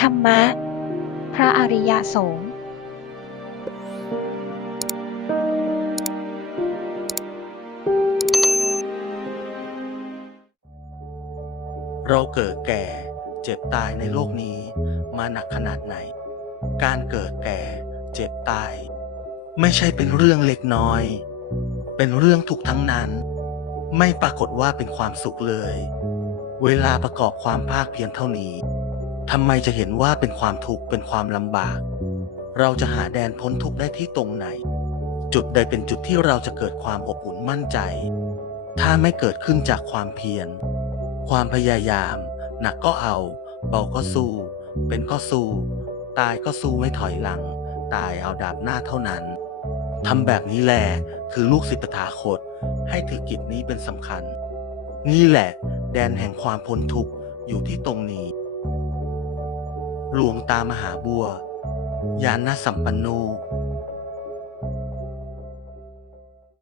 ธรรมะ พระอริยสงฆ์เราเกิดแก่เจ็บตายในโลกนี้มาหนักขนาดไหน การเกิดแก่เจ็บตาย ไม่ใช่เป็นเรื่องเล็กน้อย เป็นเรื่องทุกทั้งนั้น ไม่ปรากฏว่าเป็นความสุขเลย เวลาประกอบความภาคเพียรเท่านี้ ทำไมจะเห็นว่าเป็นความทุกข์เป็นความลำบาก เราจะหาแดนพ้นทุกข์ได้ที่ตรงไหน จุดใดเป็นจุดที่เราจะเกิดความอบอุ่นมั่นใจ ถ้าไม่เกิดขึ้นจากความเพียร ความพยายาม หนักก็เอา เบาก็สู้ เป็นก็สู้ ตายก็สู้ไม่ถอยหลัง ตายเอาดาบหน้าเท่านั้นทำแบบนี้แหละคือลูกศิษย์ตถาคต ให้ถือกิจนี้เป็นสำคัญ นี่แหละ แดนแห่งความพ้นทุกข์อยู่ที่ตรงนี้ หลวงตามหาบัวยานสัมปันโน